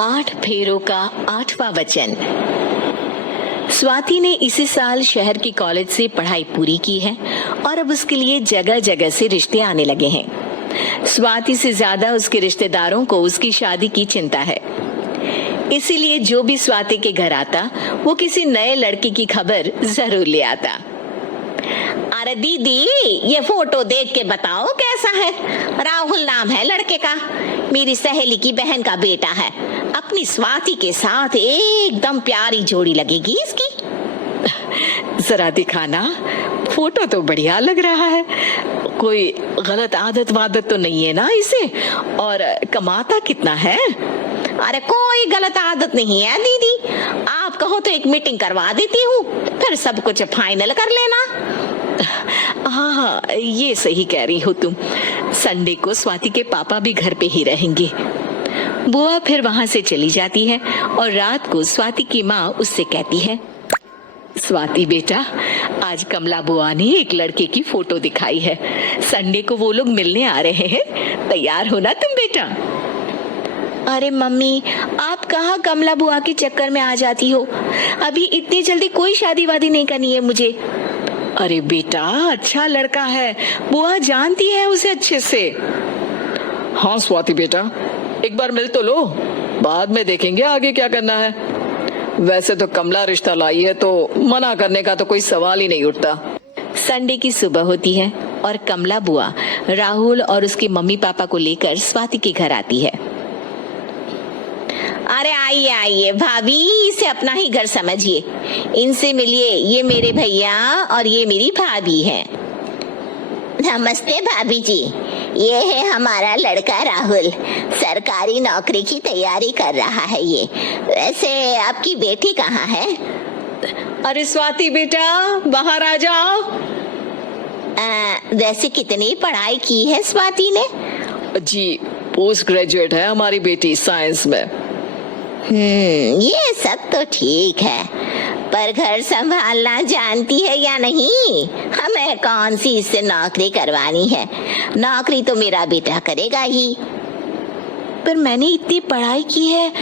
8 फेरों का 8वां वचन। स्वाति ने इसी साल शहर की कॉलेज से पढ़ाई पूरी की है और अब उसके लिए जगह जगह से रिश्ते आने लगे हैं। स्वाति से ज्यादा उसके रिश्तेदारों को उसकी शादी की चिंता है, इसीलिए जो भी स्वाति के घर आता वो किसी नए लड़के की खबर जरूर ले आता। अरे दीदी, ये फोटो देख के बताओ कैसा है। राहुल नाम है लड़के का, मेरी सहेली की बहन का बेटा है। अपनी स्वाति के साथ एकदम प्यारी जोड़ी लगेगी इसकी। जरा दिखाना, फोटो तो बढ़िया लग रहा है। कोई गलत आदत वादत तो नहीं है ना इसे? और कमाता कितना है? अरे कोई गलत आदत नहीं है दीदी, आप कहो तो एक मीटिंग करवा देती हूँ, फिर सब कुछ फाइनल कर लेना। हाँ, ये सही कह रही हो तुम। संडे को स्वाति के पापा भी घर पे ही रहेंगे। बुआ फिर वहां से चली जाती है और रात को स्वाति की माँ उससे कहती है, स्वाति बेटा, आज कमला बुआ ने एक लड़के की फोटो दिखाई है। संडे को वो लोग मिलने आ रहे हैं, तैयार हो ना तुम बेटा? अरे मम्मी, आप कहाँ कमला बुआ के चक्कर में आ जाती हो? अभी इतनी जल्दी कोई शादी वादी नहीं करनी है मुझे। अरे बेटा, अच्छा लड़का है, बुआ जानती है उसे अच्छे से। हाँ स्वाति बेटा, एक बार मिल तो लो, बाद में देखेंगे आगे क्या करना है। वैसे तो कमला रिश्ता लाई है तो मना करने का तो कोई सवाल ही नहीं उठता। संडे की सुबह होती है और कमला बुआ राहुल और उसके मम्मी पापा को लेकर स्वाति के घर आती है। अरे आइए आइए भाभी, इसे अपना ही घर समझिए, इनसे मिलिए। ये मेरे भैया और ये मेरी भाभी है। नमस्ते भाभी जी, ये है हमारा लड़का राहुल, सरकारी नौकरी की तैयारी कर रहा है ये। वैसे आपकी बेटी कहाँ है? अरे स्वाति बेटा, बाहर आ जाओ। वैसे कितनी पढ़ाई की है स्वाति ने? जी, पोस्ट ग्रेजुएट है हमारी बेटी साइंस में। ये सब तो ठीक है, पर घर संभालना जानती है या नहीं? हमें कौन सी इससे नौकरी करवानी है? नौकरी तो मेरा बेटा करेगा ही। पर मैंने इतनी पढ़ाई की है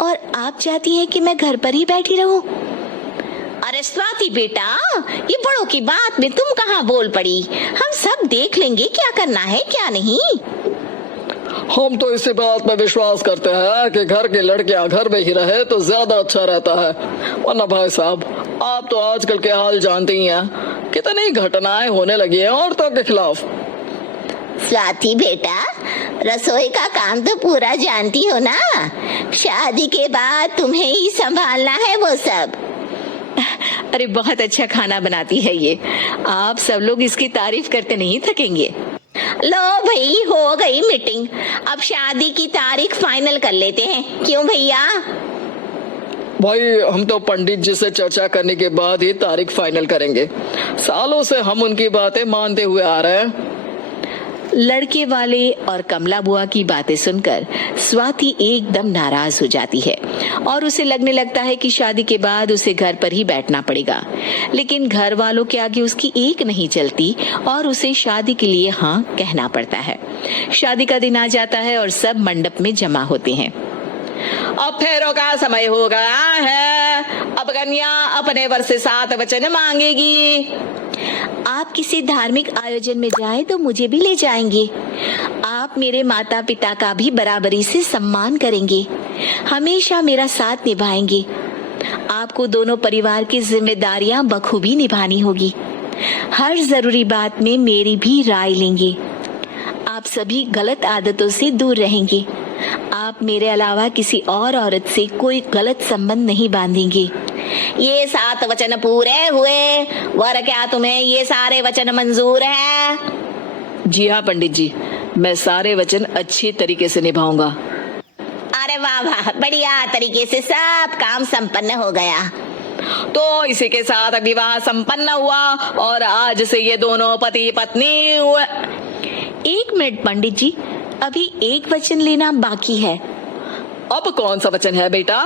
और आप चाहती हैं कि मैं घर पर ही बैठी रहूं? अरे स्वाति बेटा, ये बड़ों की बात में तुम कहाँ बोल पड़ी? हम सब देख लेंगे क्या करना है क्या नहीं। हम तो इसी बात में विश्वास करते हैं कि घर की लड़कियां घर में ही रहे तो ज्यादा अच्छा रहता है। वरना भाई साहब, आप तो आजकल के हाल जानते ही हैं, कितनी घटनाएं होने लगी हैं औरतों के खिलाफ। स्वाति बेटा, रसोई का काम तो पूरा जानती हो ना? शादी के बाद तुम्हें ही संभालना है वो सब। अरे बहुत अच्छा खाना बनाती है ये, आप सब लोग इसकी तारीफ करते नहीं थकेंगे। लो भाई, हो गई मीटिंग, अब शादी की तारीख फाइनल कर लेते हैं, क्यों भैया? भाई, हम तो पंडित जी से चर्चा करने के बाद ही तारीख फाइनल करेंगे। सालों से हम उनकी बातें मानते हुए आ रहे हैं। लड़के वाले और कमला बुआ की बातें सुनकर स्वाति एकदम नाराज हो जाती है और उसे लगने लगता है कि शादी के बाद उसे घर पर ही बैठना पड़ेगा। लेकिन घर वालों के आगे उसकी एक नहीं चलती और उसे शादी के लिए हाँ कहना पड़ता है। शादी का दिन आ जाता है और सब मंडप में जमा होते हैं। अब फेरों का समय हो गया है, अब कन्या अपने वर से 7 वचन मांगेगी। आप किसी धार्मिक आयोजन में जाएं तो मुझे भी ले जाएंगे। आप मेरे माता पिता का भी बराबरी से सम्मान करेंगे, हमेशा मेरा साथ निभाएंगे। आपको दोनों परिवार की जिम्मेदारियां बखूबी निभानी होगी। हर जरूरी बात में मेरी भी राय लेंगे। आप सभी गलत आदतों से दूर रहेंगे। आप मेरे अलावा किसी और औरत से कोई गलत संबंध नहीं बांधेंगे। ये 7 वचन पूरे हुए, वर क्या तुम्हें ये सारे वचन मंजूर है? जी हाँ पंडित जी, मैं सारे वचन अच्छी तरीके से निभाऊंगा। अरे वाह वाह, बढ़िया तरीके से सब काम संपन्न हो गया। तो इसी के साथ विवाह संपन्न हुआ और आज से ये दोनों पति पत्नी हुए। 1 मिनट पंडित जी, अभी एक वचन लेना बाकी है। अब कौन सा वचन है बेटा?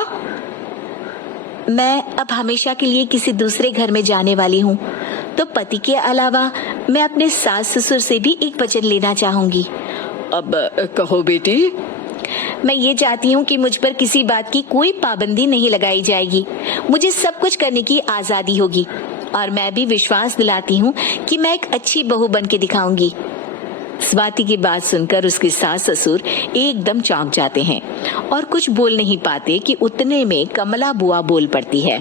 मैं अब हमेशा के लिए किसी दूसरे घर में जाने वाली हूँ, तो पति के अलावा मैं अपने सास ससुर से भी एक वचन लेना चाहूंगी। अब कहो बेटी। मैं ये चाहती हूँ कि मुझ पर किसी बात की कोई पाबंदी नहीं लगाई जाएगी। मुझे सब कुछ करने की आजादी होगी और मैं भी विश्वास दिलाती हूँ कि मैं एक अच्छी बहू बन के दिखाऊंगी। स्वाति की बात सुनकर उसके सास ससुर एकदम चौंक जाते हैं और कुछ बोल नहीं पाते कि उतने में कमला बुआ बोल पड़ती है।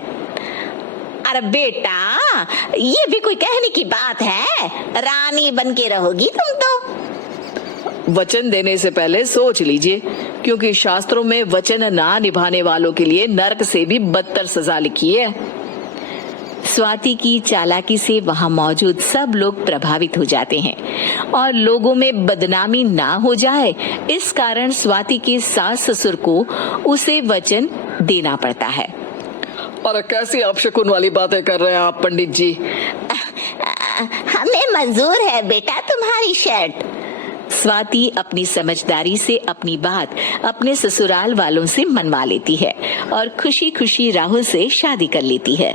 अरे बेटा, ये भी कोई कहने की बात है? रानी बन के रहोगी तुम तो। वचन देने से पहले सोच लीजिए, क्योंकि शास्त्रों में वचन ना निभाने वालों के लिए नरक से भी बदतर सजा लिखी है। स्वाति की चालाकी से वहां मौजूद सब लोग प्रभावित हो जाते हैं और लोगों में बदनामी ना हो जाए, इस कारण स्वाति के सास ससुर को उसे वचन देना पड़ता है। और कैसी अपशकुन वाली बातें कर रहे हैं आप पंडित जी? हमें मंजूर है बेटा तुम्हारी शर्त। स्वाति अपनी समझदारी से अपनी बात अपने ससुराल वालों से मनवा लेती है और खुशी खुशी राहुल से शादी कर लेती है।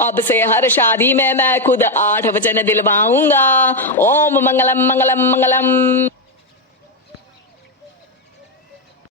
अब से हर शादी में मैं खुद 8 वचन दिलवाऊंगा। ओम मंगलम मंगलम मंगलम।